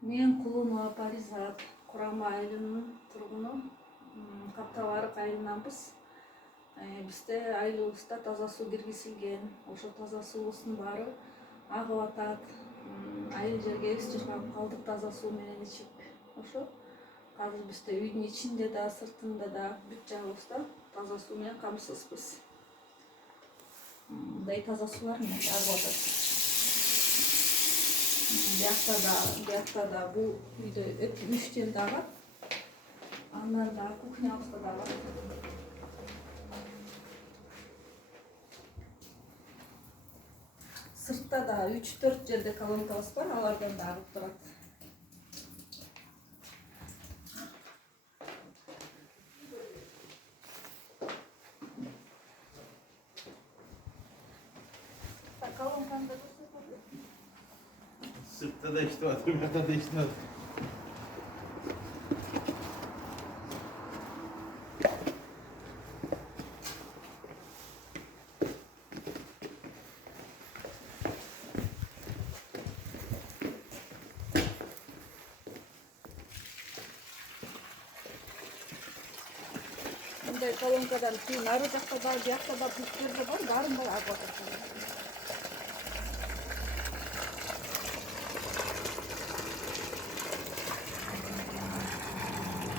Мен Кулунова Паризат, Курама айылынын тургуну. Каптабарык айылынанбыз. Бизде айылыбызда таза суу киргизилген. Ошо таза суубуздун баары агып атат. Айыл жерге эс жыргап калдык таза суу менен ичип. Ошо азыр бизде үйдүн ичинде да, сыртында да, бүт жагыбызда таза суу менен камсызбыз. Мындай таза суулар менен агып атат. Биякта да бул үйдө үчтен да бар. Андан да кухнябызда да бар. Сыртта да 3-4 жерде колонкабыз бар, алардан да агып турат. Колонканы да көрсөтөбү? Sırtta da işte var, tırnakta da işte var. Мындай колонкадан кийин ары жакта да, биякта да, бүт жерде бар, баарында агып атат.